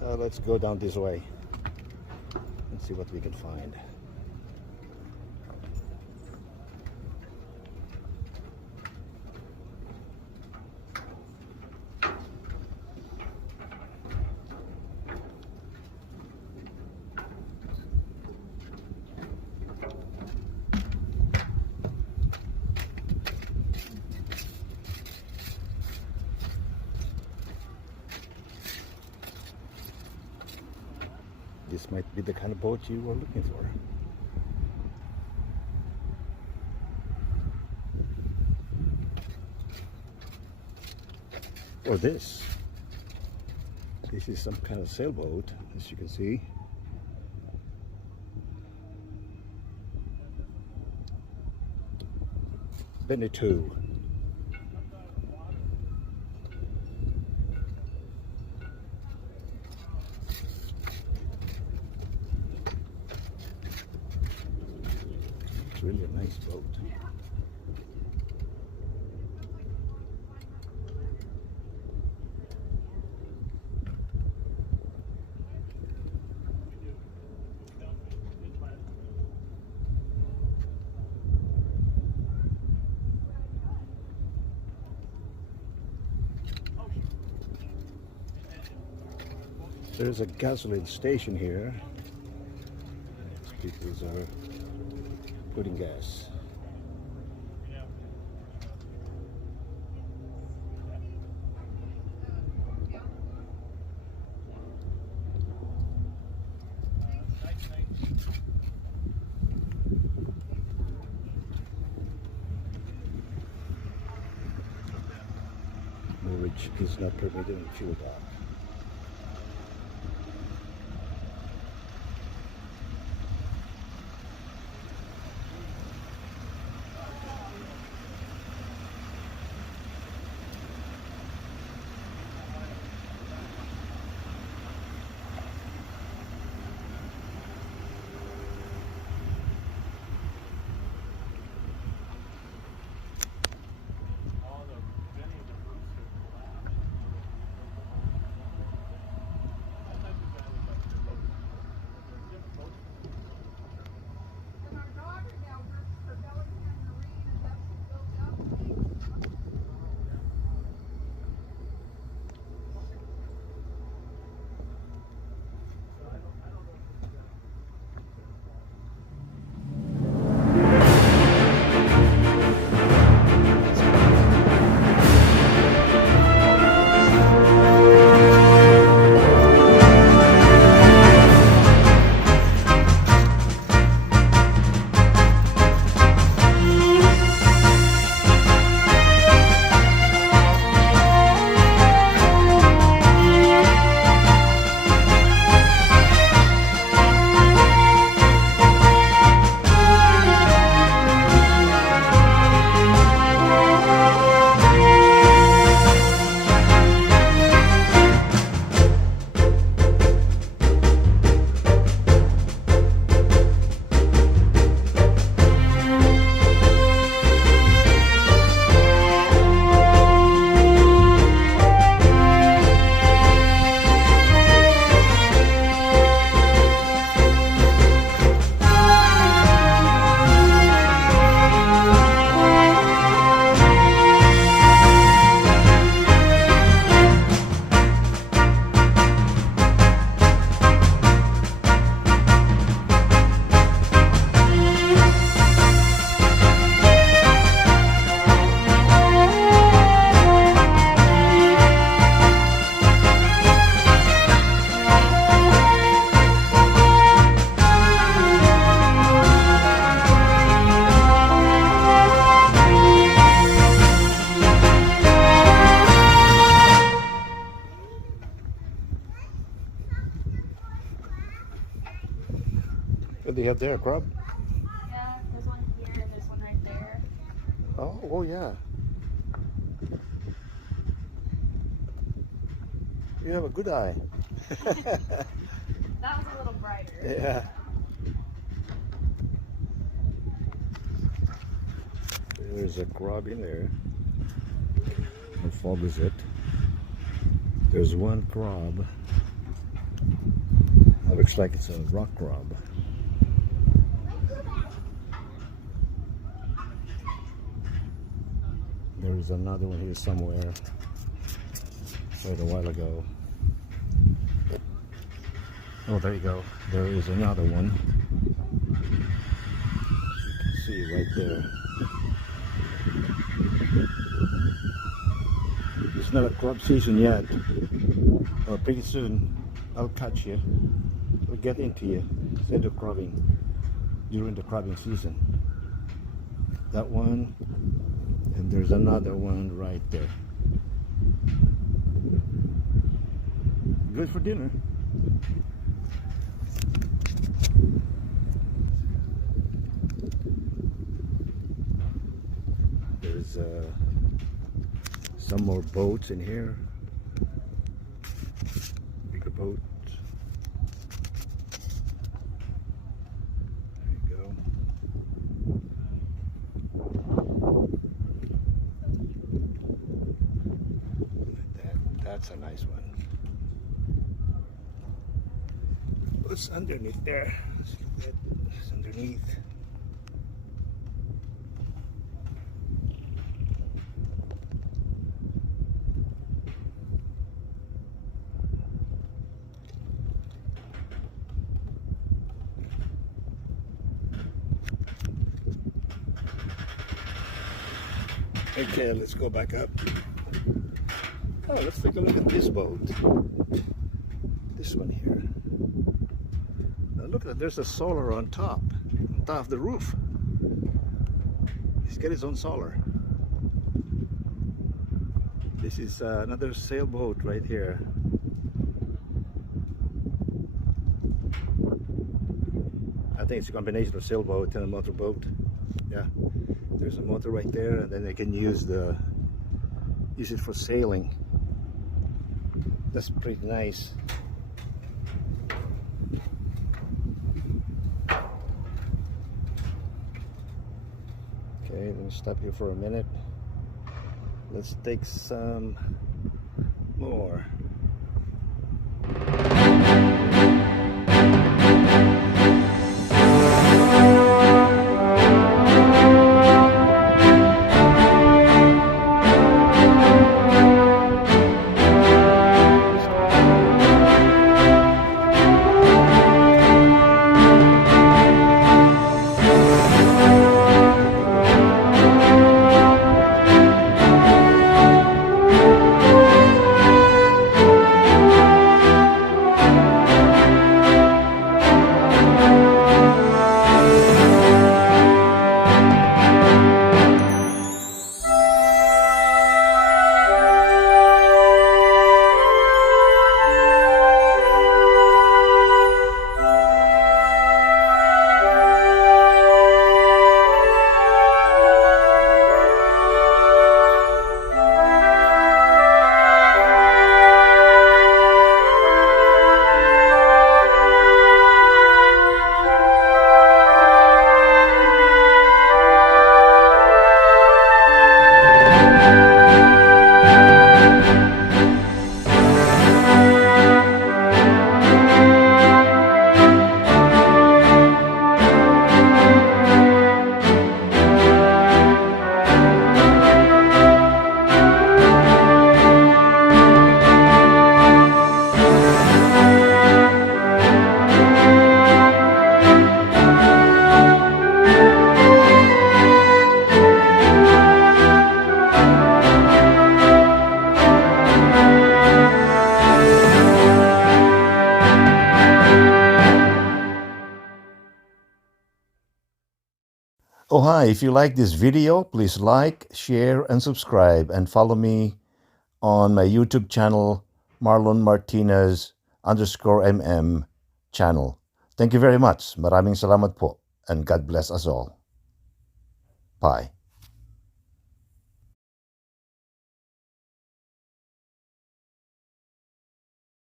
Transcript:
Let's go down this way and see what we can find. This might be the kind of boat you were looking for. Or this. This is some kind of sailboat, as you can see. Benny 2. It's really a nice boat. There's a gasoline station here. People are putting gas. Mortgage is not permitted in fuel dock. What do you have there, crab? Yeah, there's one here and there's one right there. Oh yeah. You have a good eye. That was a little brighter. Yeah. There's a crab in there. How fog is it? There's one crab It looks like it's a rock crab. There is another one here somewhere. Quite a while ago. Oh, there you go. There is another one. You can see right there. It's not a crab season yet. Pretty soon I'll catch you. I'll get into you instead of crabbing during the crabbing season. That one, and there's another one right there. Good for dinner. There's some more boats in here. Bigger boats. There you go. That's a nice one. What's underneath there? Let's look at what's underneath. Okay, let's go back up. Oh, let's take a look at this boat. This one here. Now look at that, there's a solar on top of the roof. He's got his own solar. This is another sailboat right here. I think it's a combination of sailboat and a motorboat. Yeah, there's a motor right there, and then they can use it for sailing. That's pretty nice. Okay, let me stop here for a minute. Let's take some more. Oh hi, if you like this video, please like, share, and subscribe, and follow me on my YouTube channel, Marlon Martinez _MM channel. Thank you very much. Maraming salamat po, and God bless us all. Bye.